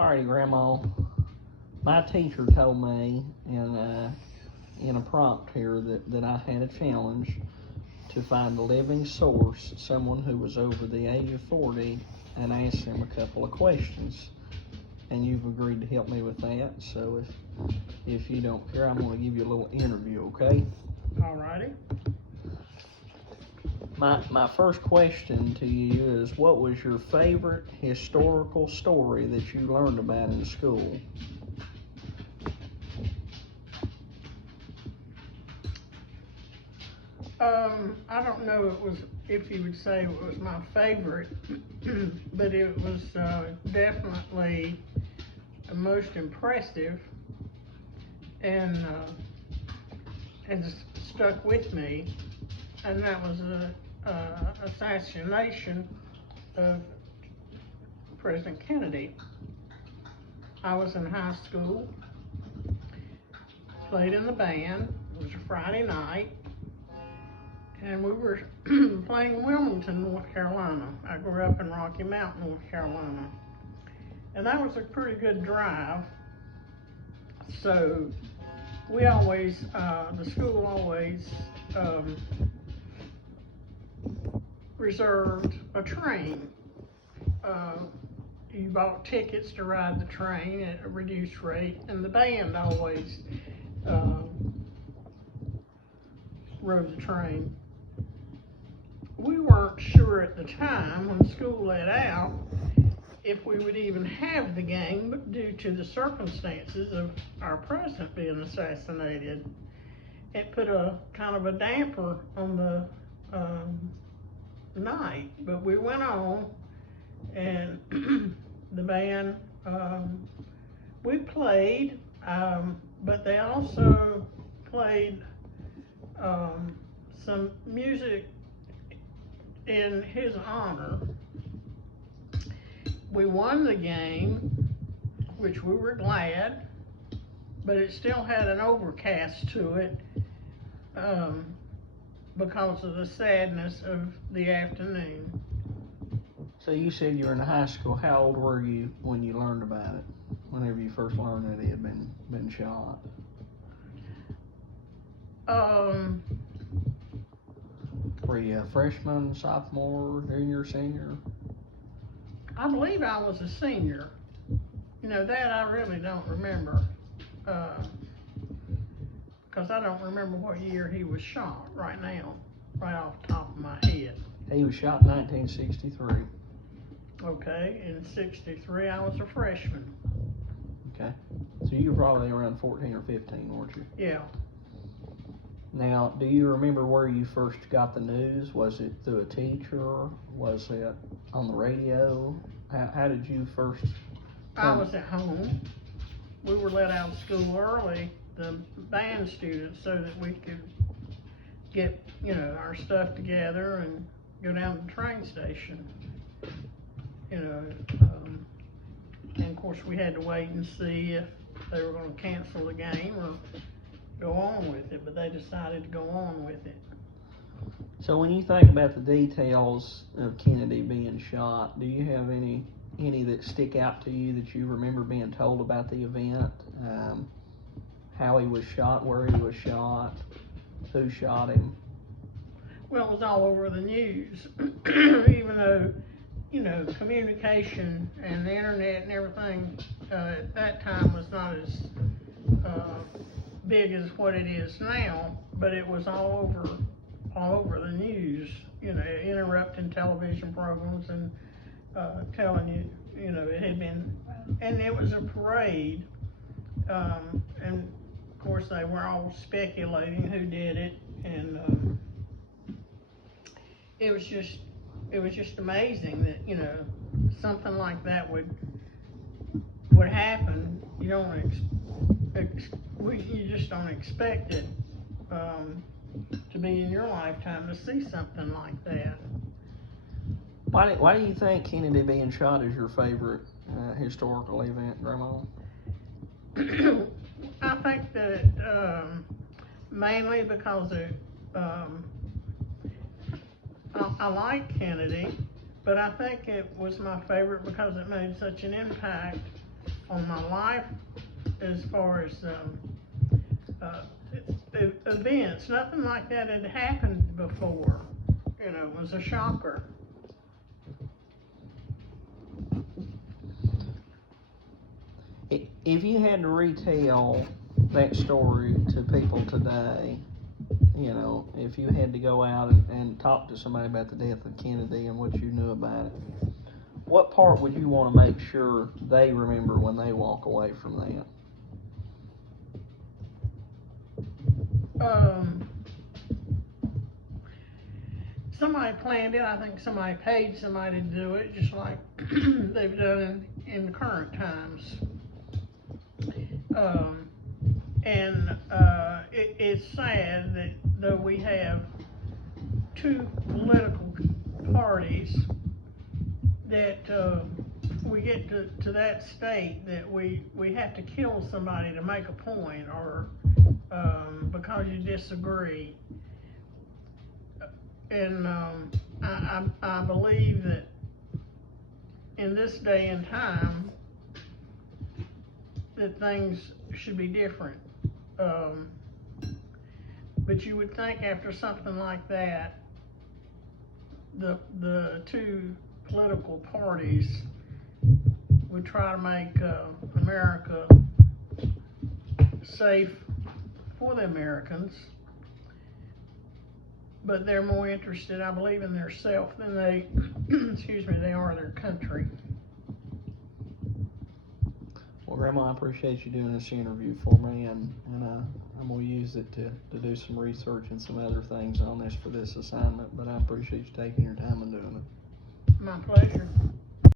Alrighty, Grandma. My teacher told me in a prompt here that I had a challenge to find a living source, someone who was over the age of 40, and ask them a couple of questions. And you've agreed to help me with that, so if you don't care, I'm going to give you a little interview, okay? Alrighty. My first question to you is, what was your favorite historical story that you learned about in school? I don't know if you would say it was my favorite, but it was definitely the most impressive and stuck with me, and that was the assassination of President Kennedy. I was in high school, played in the band. It was a Friday night, and we were playing in Wilmington, North Carolina. I grew up in Rocky Mount, North Carolina, and that was a pretty good drive. So we always, the school always reserved a train. You bought tickets to ride the train at a reduced rate, and the band always rode the train. We weren't sure at the time when school let out if we would even have the game due to the circumstances of our president being assassinated. It put a kind of a damper on the night, but we went on, and the band, we played, but they also played some music in his honor. We won the game, which we were glad, but it still had an overcast to it because of the sadness of the afternoon. So you said you were in high school. How old were you when you learned about it? Whenever you first learned that he had been shot? Were you a freshman, sophomore, junior, senior? I believe I was a senior. You know, that I really don't remember, because I don't remember what year he was shot right now, right off the top of my head. He was shot in 1963. Okay, in 63 I was a freshman. Okay, so you were probably around 14 or 15, weren't you? Yeah. Now, do you remember where you first got the news? Was it through a teacher? Was it on the radio? How did you first I was at home. We were let out of school early, the band students, so that we could get, you know, our stuff together and go down to the train station. You know, and of course we had to wait and see if they were going to cancel the game or go on with it, but they decided to go on with it. So when you think about the details of Kennedy being shot, do you have any that stick out to you that you remember being told about the event? How he was shot, where he was shot, who shot him? Well, it was all over the news, even though, you know, communication and the internet and everything at that time was not as big as what it is now, but it was all over the news, you know, interrupting television programs and telling you, you know, it had been, and it was a parade, and of course they were all speculating who did it, and it was just amazing that, you know, something like that would happen. You don't you just don't expect it to be in your lifetime to see something like that. Why do you think Kennedy being shot is your favorite historical event, Grandma? I think that mainly because I like Kennedy, but I think it was my favorite because it made such an impact on my life as far as events. Nothing like that had happened before. You know, it was a shocker. If you had to retell that story to people today, you know, if you had to go out and talk to somebody about the death of Kennedy and what you knew about it, what part would you want to make sure they remember when they walk away from that? Somebody planned it. I think somebody paid somebody to do it, just like they've done in the current times. It's sad that though we have two political parties, that we get to that state that we have to kill somebody to make a point, or because you disagree. And I believe that in this day and time that things should be different. But you would think after something like that, the two political parties would try to make America safe for the Americans. But they're more interested, I believe, in their self than they, they are their country. Well, Grandma, I appreciate you doing this interview for me, and I'm going to use it to do some research and some other things on this for this assignment, but I appreciate you taking your time and doing it. My pleasure.